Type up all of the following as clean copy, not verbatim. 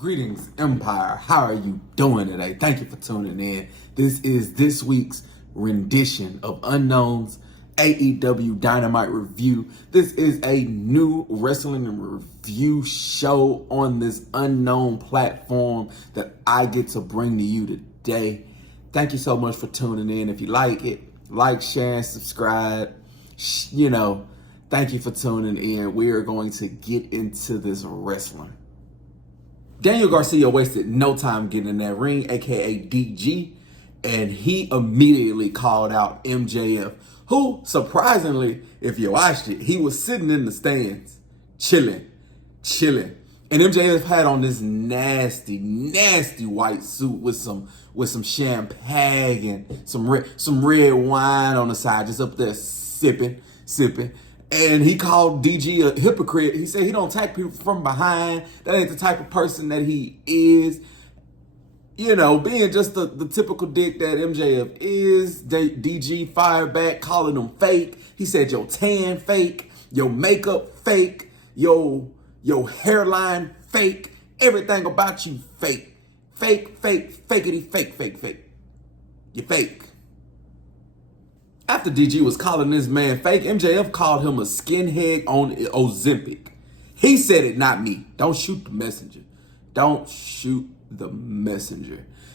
Greetings, Empire. How are you doing today? Thank you for tuning in. This is this week's rendition of Unknown's AEW Dynamite review. This is a new wrestling review show on this unknown platform that I get to bring to you today. Thank you so much for tuning in. If you like it, like, share, and subscribe. Thank you for tuning in. We are going to get into this wrestling. Daniel Garcia wasted no time getting in that ring, aka DG, and he immediately called out MJF, who, surprisingly, if you watched it, he was sitting in the stands, chilling. And MJF had on this nasty white suit with some champagne and some red wine on the side, just up there sipping. And he called DG a hypocrite. He said he don't attack people from behind. That ain't the type of person that he is. Being just the typical dick that MJF is. DG fired back, calling him fake. He said your tan fake, your makeup fake, your hairline fake, everything about you fake. Fakeity fake. You fake. After DG was calling this man fake, MJF called him a skinhead on Ozempic. He said it, not me. Don't shoot the messenger.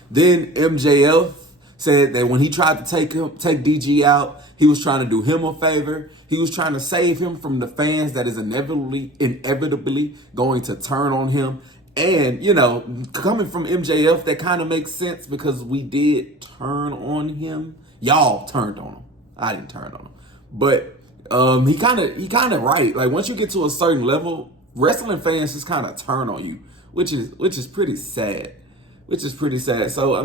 Then MJF said that when he tried to take DG out, he was trying to do him a favor. He was trying to save him from the fans that is inevitably going to turn on him. And, coming from MJF, that kind of makes sense because we did turn on him. Y'all turned on him. I didn't turn on him. But he kind of right. Like, once you get to a certain level, wrestling fans just kind of turn on you, which is pretty sad. So,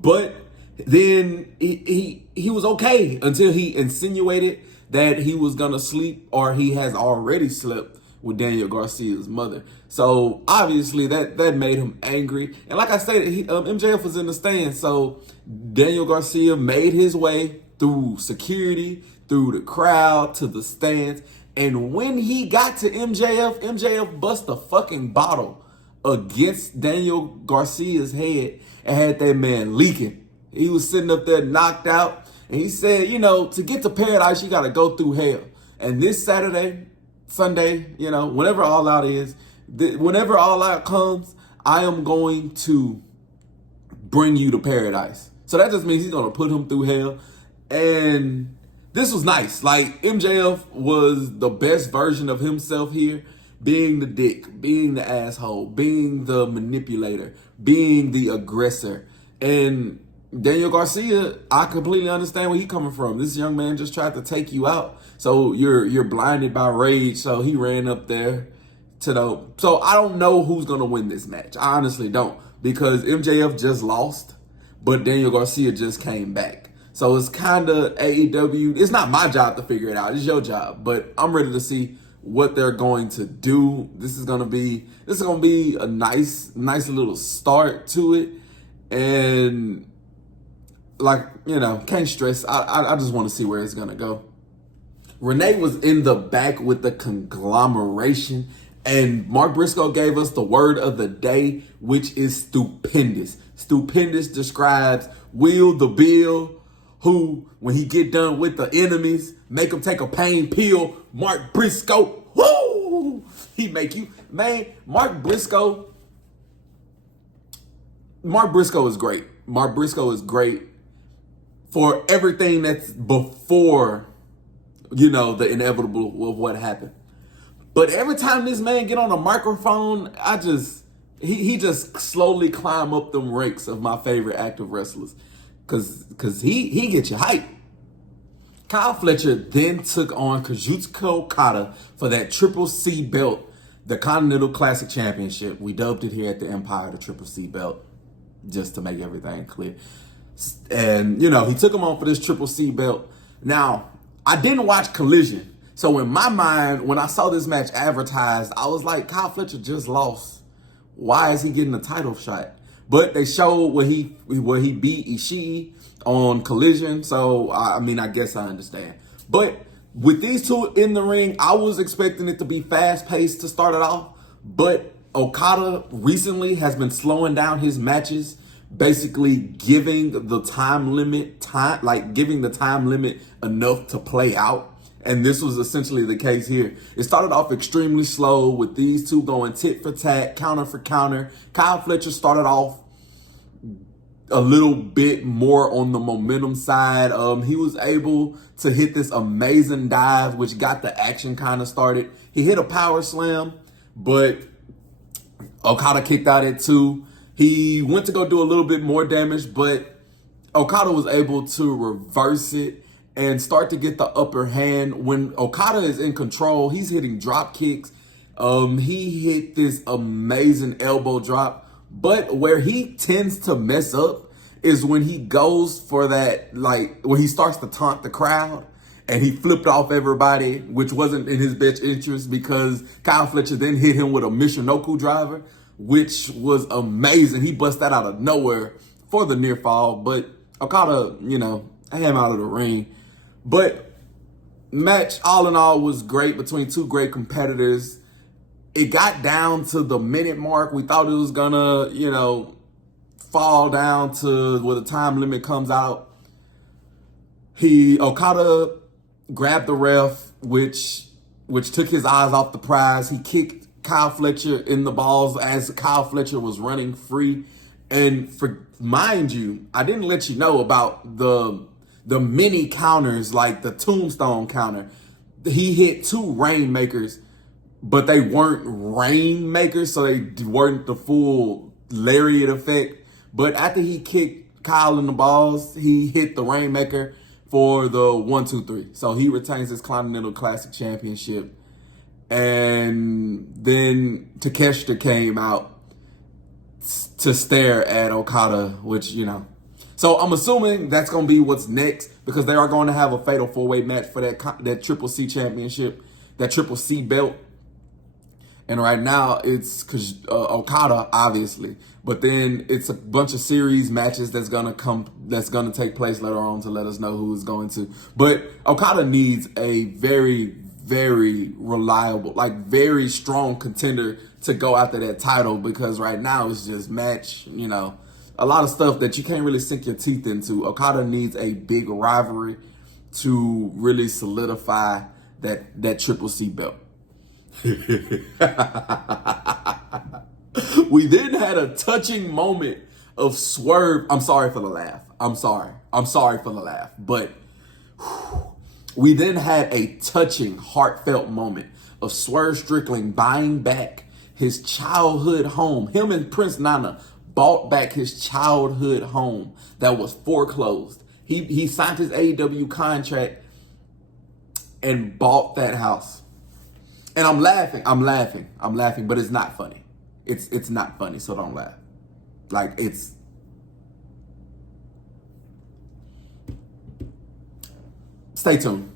but then he was okay until he insinuated that he was going to sleep, or he has already slept with Daniel Garcia's mother. So obviously that made him angry. And like I said, MJF was in the stands. So Daniel Garcia made his way through security, through the crowd, to the stands. And when he got to MJF bust a fucking bottle against Daniel Garcia's head and had that man leaking. He was sitting up there knocked out. And he said, to get to paradise, you got to go through hell. And this Sunday, whenever All Out is, whenever All Out comes, I am going to bring you to paradise. So that just means he's going to put him through hell. And this was nice. Like, MJF was the best version of himself here, being the dick, being the asshole, being the manipulator, being the aggressor. And Daniel Garcia, I completely understand where he's coming from. This young man just tried to take you out. So you're blinded by rage. So he ran up there So I don't know who's going to win this match. I honestly don't. Because MJF just lost, but Daniel Garcia just came back. So it's kind of AEW. It's not my job to figure it out. It's your job. But I'm ready to see what they're going to do. This is gonna be a nice little start to it. And can't stress. I just want to see where it's gonna go. Renee was in the back with the conglomeration, and Mark Briscoe gave us the word of the day, which is stupendous. Stupendous describes Will the Bill, who, when he get done with the enemies, make them take a pain pill. Mark Briscoe, woo! He make you, man, Mark Briscoe is great. Mark Briscoe is great for everything that's before, the inevitable of what happened. But every time this man get on a microphone, he just slowly climb up them ranks of my favorite active wrestlers. Cause he gets you hype. Kyle Fletcher then took on Kazuchika Okada for that Triple C belt, the Continental Classic Championship. We dubbed it here at the Empire the Triple C belt, just to make everything clear. And he took him on for this Triple C belt. Now, I didn't watch Collision, so in my mind, when I saw this match advertised, I was like, Kyle Fletcher just lost. Why is he getting a title shot? But they showed where he beat Ishii on Collision. So, I guess I understand. But with these two in the ring, I was expecting it to be fast-paced to start it off. But Okada recently has been slowing down his matches, basically giving the time limit enough to play out. And this was essentially the case here. It started off extremely slow with these two going tit for tat, counter for counter. Kyle Fletcher started off a little bit more on the momentum side. He was able to hit this amazing dive, which got the action kind of started. He hit a power slam, but Okada kicked out at 2. He went to go do a little bit more damage, but Okada was able to reverse it and start to get the upper hand. When Okada is in control, he's hitting drop kicks. He hit this amazing elbow drop, but where he tends to mess up is when he goes for that, when he starts to taunt the crowd and he flipped off everybody, which wasn't in his best interest because Kyle Fletcher then hit him with a Michinoku driver, which was amazing. He bust that out of nowhere for the near fall, but Okada, had him out of the ring. But match, all in all, was great between two great competitors. It got down to the minute mark. We thought it was gonna, fall down to where the time limit comes out. Okada grabbed the ref, which took his eyes off the prize. He kicked Kyle Fletcher in the balls as Kyle Fletcher was running free. And mind you, I didn't let you know about the mini counters, like the tombstone counter. He hit 2 rainmakers, but they weren't rainmakers, so they weren't the full lariat effect. But after he kicked Kyle in the balls, he hit the rainmaker for the 1-2-3. So he retains his Continental Classic Championship. And then Takeshita came out to stare at Okada, which, So I'm assuming that's going to be what's next because they are going to have a fatal 4-way match for that Triple C championship, that Triple C belt. And right now it's Okada, obviously, but then it's a bunch of series matches that's going to take place later on to let us know who is going to. But Okada needs a very, very reliable, very strong contender to go after that title because right now it's just match, a lot of stuff that you can't really sink your teeth into. Okada needs a big rivalry to really solidify that Triple C belt. We then had a touching moment of Swerve. I'm sorry for the laugh. I'm sorry for the laugh. But we then had a touching, heartfelt moment of Swerve Strickland buying back his childhood home. Him and Prince Nana bought back his childhood home that was foreclosed. He signed his AEW contract and bought that house. And I'm laughing, but it's not funny. It's not funny, so don't laugh. Stay tuned.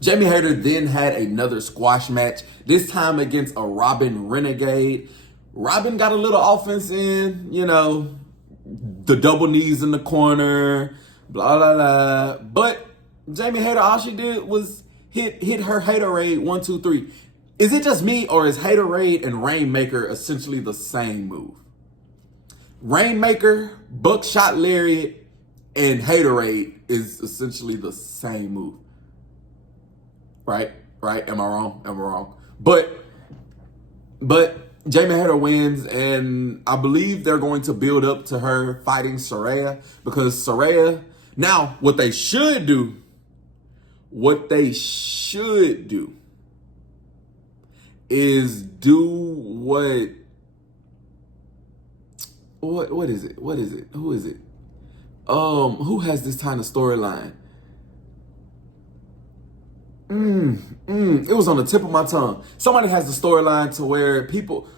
Jamie Hayter then had another squash match, this time against a Robin Renegade. Robin got a little offense in, the double knees in the corner, blah, blah, blah. But Jamie Hayter, all she did was hit her Haterade 1-2-3. Is it just me, or is Haterade and Rainmaker essentially the same move? Rainmaker, Buckshot Lariat, and Haterade is essentially the same move. Right? Am I wrong? But Jamie Hayter wins, and I believe they're going to build up to her fighting Saraya because Saraya. Now, what they should do is do what is it? Who is it? Who has this kind of storyline? It was on the tip of my tongue. Somebody has the storyline to where people...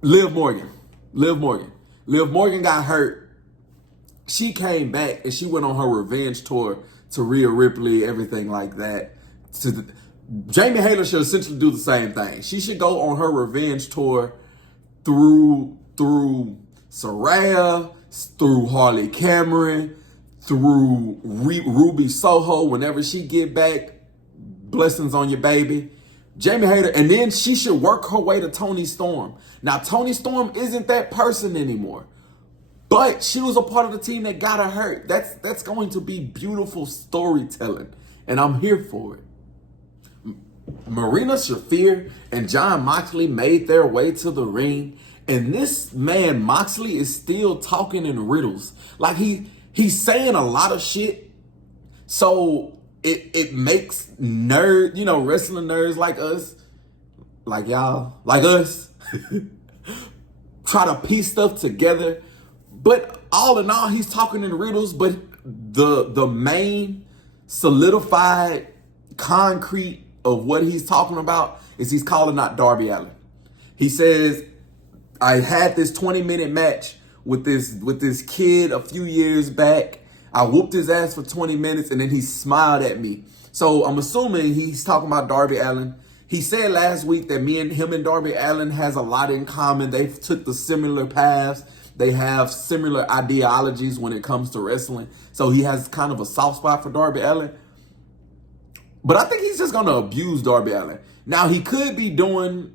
Liv Morgan. Liv Morgan got hurt. She came back and she went on her revenge tour to Rhea Ripley, everything like that. Jamie Hayter should essentially do the same thing. She should go on her revenge tour through Saraya, through Harley Cameron, through Ruby Soho. Whenever she get back, blessings on your baby. Jamie Hayter, and then she should work her way to Toni Storm. Now, Toni Storm isn't that person anymore, but she was a part of the team that got her hurt. That's going to be beautiful storytelling, and I'm here for it. Marina Shafir and Jon Moxley made their way to the ring, and this man Moxley is still talking in riddles. Like he's saying a lot of shit, so it makes wrestling nerds like us, like y'all, like us, try to piece stuff together. But all in all, he's talking in riddles, but the main solidified concrete of what he's talking about is he's calling out Darby Allin. He says, I had this 20-minute match with this kid a few years back. I whooped his ass for 20 minutes and then he smiled at me. So I'm assuming he's talking about Darby Allin. He said last week that him and Darby Allin has a lot in common. They've took the similar paths. They have similar ideologies when it comes to wrestling. So he has kind of a soft spot for Darby Allin. But I think he's just going to abuse Darby Allin. Now, he could be doing,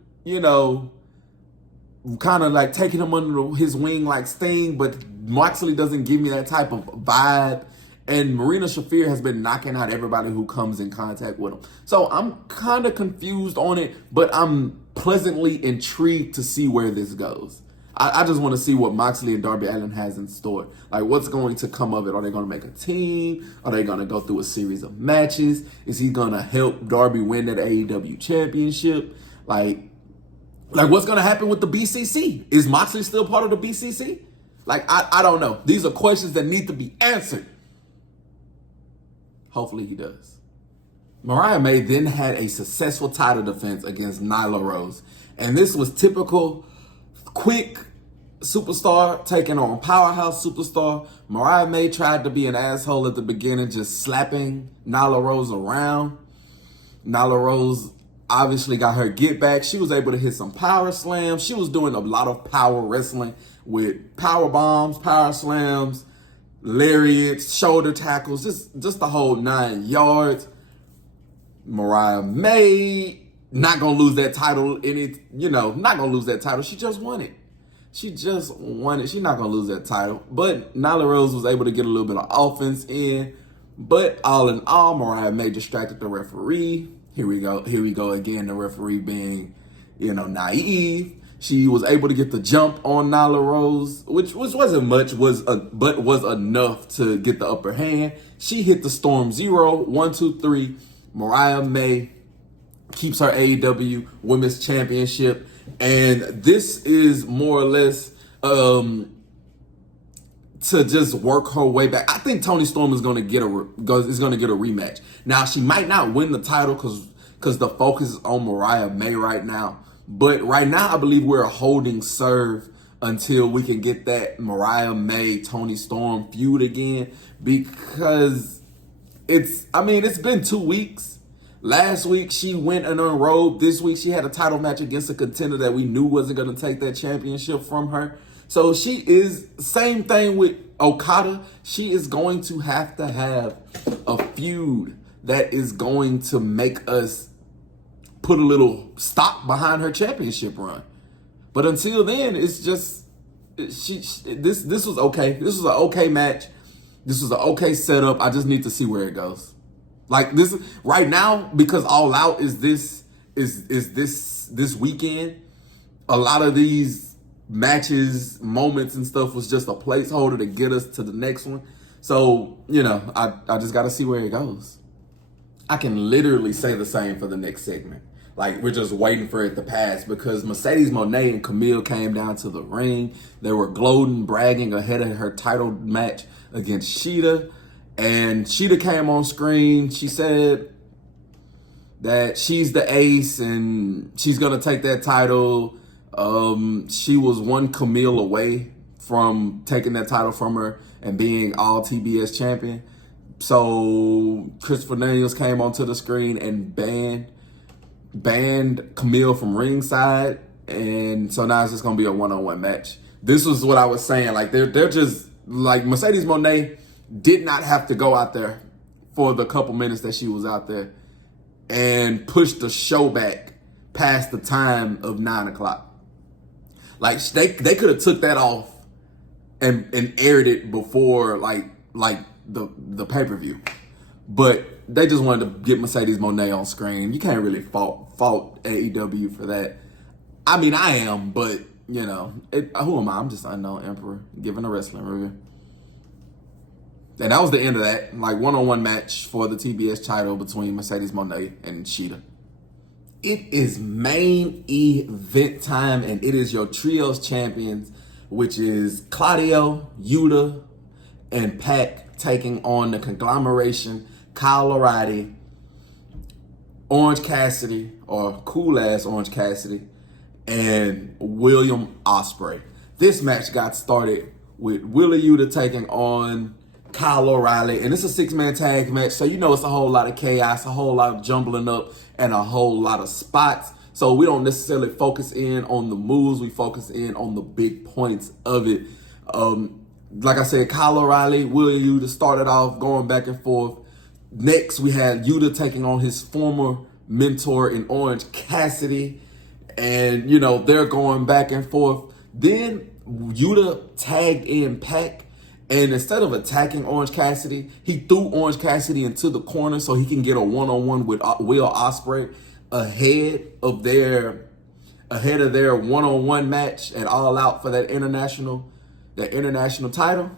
kind of like taking him under his wing like Sting, but Moxley doesn't give me that type of vibe. And Marina Shafir has been knocking out everybody who comes in contact with him. So I'm kind of confused on it, but I'm pleasantly intrigued to see where this goes. I just want to see what Moxley and Darby Allin has in store. Like, what's going to come of it? Are they going to make a team? Are they going to go through a series of matches? Is he going to help Darby win that AEW championship? Like what's going to happen with the BCC? Is Moxley still part of the BCC? I don't know. These are questions that need to be answered. Hopefully he does. Mariah May then had a successful title defense against Nyla Rose. And this was typical, quick superstar taking on powerhouse superstar. Mariah May tried to be an asshole at the beginning, just slapping Nyla Rose around. Nyla Rose obviously got her get back. She was able to hit some power slams. She was doing a lot of power wrestling with power bombs, power slams, lariats, shoulder tackles, just the whole 9 yards. Mariah May not gonna lose that title not gonna lose that title. She just won it. She's not gonna lose that title. But Nyla Rose was able to get a little bit of offense in. But all in all, Mariah May distracted the referee. Here we go again. The referee being, naive. She was able to get the jump on Nyla Rose, which wasn't much, but was enough to get the upper hand. She hit the Storm 0, 1, 2, 3. Mariah May keeps her AEW Women's Championship, and this is more or less to just work her way back. I think Toni Storm is going to get a rematch. Now, she might not win the title because the focus is on Mariah May right now. But right now, I believe we're holding serve until we can get that Mariah May Toni Storm feud again, because it's been 2 weeks. Last week, she went and unrobed. This week, she had a title match against a contender that we knew wasn't going to take that championship from her. So she is, same thing with Okada. She is going to have a feud that is going to make us put a little stop behind her championship run. But until then, it's just, this was okay. This was an okay match. This was an okay setup. I just need to see where it goes. Like this right now, because All Out is this weekend. A lot of these matches, moments and stuff was just a placeholder to get us to the next one. So, I just got to see where it goes. I can literally say the same for the next segment. Like, we're just waiting for it to pass, because Mercedes Moné and Camille came down to the ring. They were gloating, bragging ahead of her title match against Shida. And Shida came on screen. She said that she's the ace and she's going to take that title. She was one Camille away from taking that title from her and being all TBS champion. So Christopher Daniels came onto the screen and banned Camille from ringside. And so now it's just going to be a one-on-one match. This was what I was saying. Like, they're just, like, Mercedes Moné did not have to go out there for the couple minutes that she was out there. and pushed the show back past the time of 9 o'clock. Like they could have took that off and aired it before like the pay-per-view. But they just wanted to get Mercedes Moné on screen. You can't really fault AEW for that. I mean, I am, but you know, who am I? I'm just unknown emperor giving a wrestling review. And that was the end of that. Like, one-on-one match for the TBS title between Mercedes Moné and Shida. It is main event time, and it is your trios champions, which is Claudio, Yuta, and Pac taking on the conglomeration, Kyle O'Reilly, Orange Cassidy, or cool-ass Orange Cassidy, and William Ospreay. This match got started with Wheeler Yuta taking on Kyle O'Reilly, and it's a 6-man tag match, so you know it's a whole lot of chaos, a whole lot of jumbling up, and a whole lot of spots. So we don't necessarily focus in on the moves, we focus in on the big points of it. Like I said, Kyle O'Reilly, William Yuta started off going back and forth. Next, we had Yuta taking on his former mentor in Orange Cassidy, and you know, they're going back and forth. Then Yuta tagged in Pac, and instead of attacking Orange Cassidy, he threw Orange Cassidy into the corner so he can get a one-on-one with Will Ospreay ahead of their one-on-one match at All Out for that international title.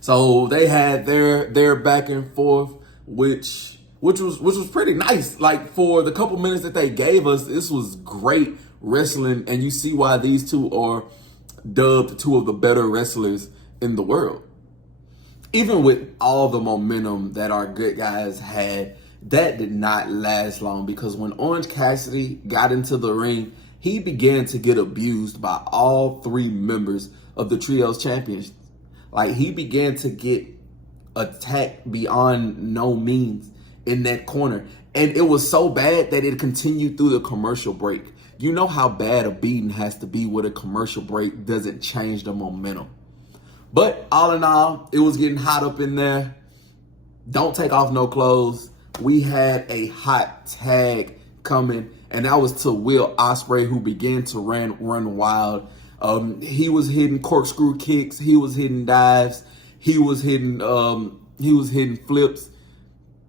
So they had their back and forth, which was pretty nice. Like, for the couple minutes that they gave us, this was great wrestling, and you see why these two are dubbed two of the better wrestlers in the world. Even with all the momentum that our good guys had, that did not last long, because when Orange Cassidy got into the ring, he began to get abused by all 3 members of the Trios Champions. Like, he began to get attacked beyond no means in that corner. And it was so bad that it continued through the commercial break. You know how bad a beating has to be where a commercial break doesn't change the momentum. But all in all, it was getting hot up in there. Don't take off no clothes. We had a hot tag coming, and that was to Will Ospreay, who began to run wild. He was hitting corkscrew kicks. He was hitting dives. He was hitting flips,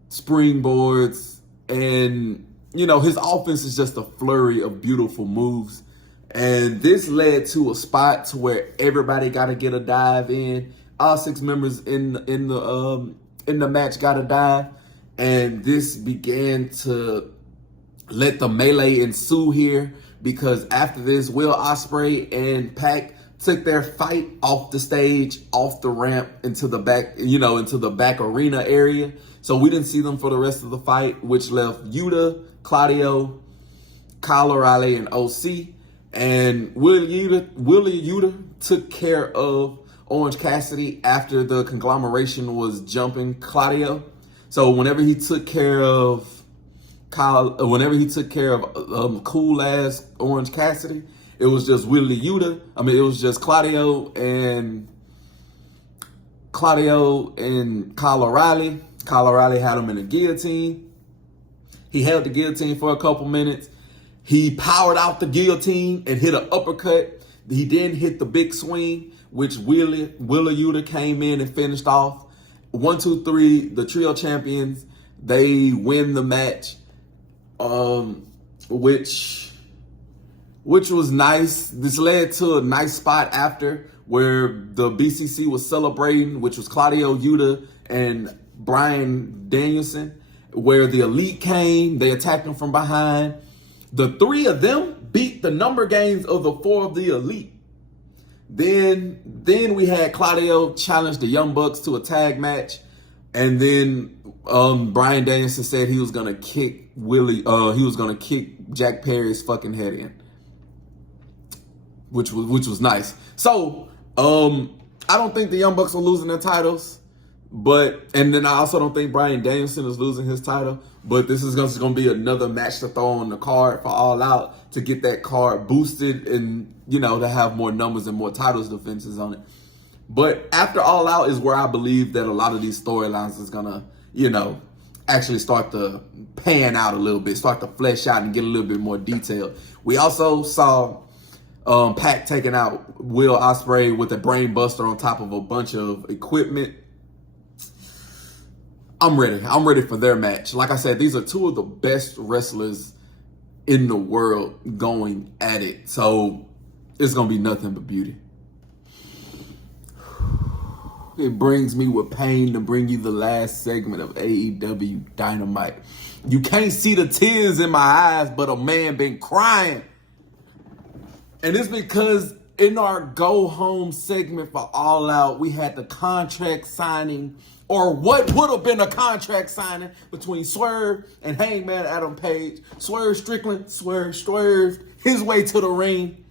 springboards, and you know, his offense is just a flurry of beautiful moves. And this led to a spot to where everybody got to get a dive in. All 6 members in the match got a dive, and this began to let the melee ensue here, because after this, Will Ospreay and Pac took their fight off the stage, off the ramp, into the back arena area. So we didn't see them for the rest of the fight, which left Yuta, Claudio, Kyle O'Reilly, and OC. And Willie Yuta took care of Orange Cassidy after the conglomeration was jumping Claudio. So whenever he took care of cool ass Orange Cassidy, it was just Willie Yuta. It was just Claudio and Kyle O'Reilly. Kyle O'Reilly had him in a guillotine. He held the guillotine for a couple minutes. He powered out the guillotine and hit an uppercut. He then hit the big swing, which Willa Yuta came in and finished off. 1, 2, 3, the trio champions, they win the match, which was nice. This led to a nice spot after, where the BCC was celebrating, which was Claudio, Yuta, and Bryan Danielson, where the Elite came. They attacked them from behind. The 3 of them beat the number games of the 4 of the Elite. Then we had Claudio challenge the Young Bucks to a tag match, and then Bryan Danielson said he was gonna kick Jack Perry's fucking head in, which was nice. So I don't think the Young Bucks are losing their titles. And then I also don't think Bryan Danielson is losing his title. But this is just going to be another match to throw on the card for All Out to get that card boosted and, to have more numbers and more titles defenses on it. But after All Out is where I believe that a lot of these storylines is going to, actually start to pan out a little bit, start to flesh out and get a little bit more detail. We also saw Pac taking out Will Ospreay with a brain buster on top of a bunch of equipment. I'm ready. I'm ready for their match. Like I said, these are two of the best wrestlers in the world going at it. So it's going to be nothing but beauty. It brings me with pain to bring you the last segment of AEW Dynamite. You can't see the tears in my eyes, but a man been crying. And it's because in our go home segment for All Out, we had the contract signing, or what would have been a contract signing between Swerve and Hangman Adam Page. Swerve Strickland swerved his way to the ring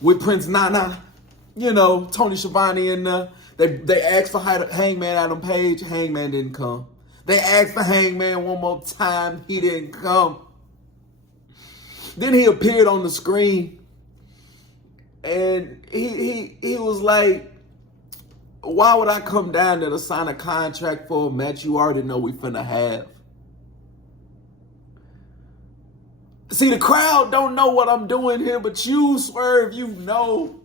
with Prince Nana, Tony Schiavone in there. They asked for Hangman Adam Page. Hangman didn't come. They asked for Hangman one more time. He didn't come. Then he appeared on the screen. And he was like, why would I come down there to sign a contract for a match you already know we finna have? See, the crowd don't know what I'm doing here, but you, Swerve, you know.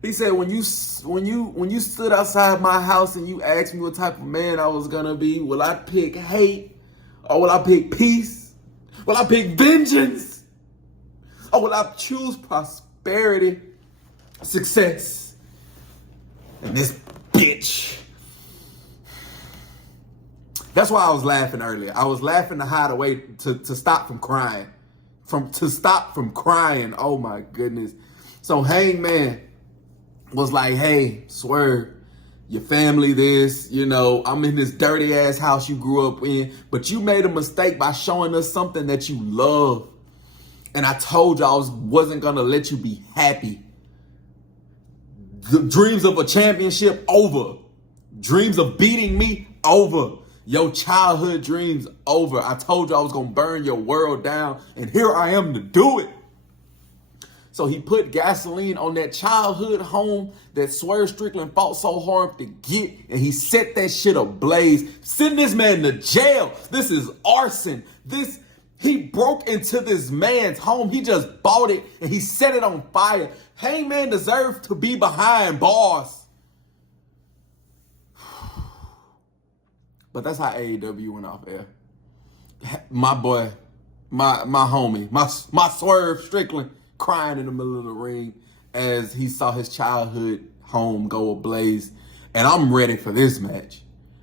He said, when you stood outside my house and you asked me what type of man I was gonna be, will I pick hate or will I pick peace? Will I pick vengeance? Or will I choose prosperity, success? And this bitch. That's why I was laughing earlier. I was laughing to hide away, to stop from crying. To stop from crying. Oh my goodness. So Hangman was like, hey, Swerve, your family this, I'm in this dirty ass house you grew up in, but you made a mistake by showing us something that you love. And I told you I wasn't going to let you be happy. The dreams of a championship, over. Dreams of beating me, over. Your childhood dreams, over. I told you I was going to burn your world down, and here I am to do it. So he put gasoline on that childhood home that Swerve Strickland fought so hard to get, and he set that shit ablaze. Send this man to jail. This is arson. He broke into this man's home. He just bought it, and he set it on fire. Hangman deserves to be behind bars. But that's how AEW went off air. My boy, my homie, my Swerve Strickland, crying in the middle of the ring as he saw his childhood home go ablaze. And I'm ready for this match.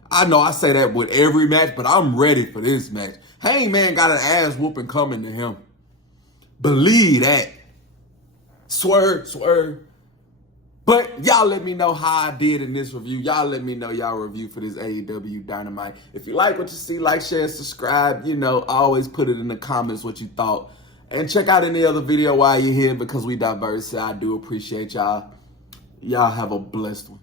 I know I say that with every match, but I'm ready for this match. Hangman got an ass whooping coming to him. Believe that. Swerve. But y'all let me know how I did in this review. Y'all let me know y'all review for this AEW Dynamite. If you like what you see, like, share, subscribe. I always put it in the comments what you thought. And check out any other video while you're here, because we diverse. I do appreciate y'all. Y'all have a blessed one.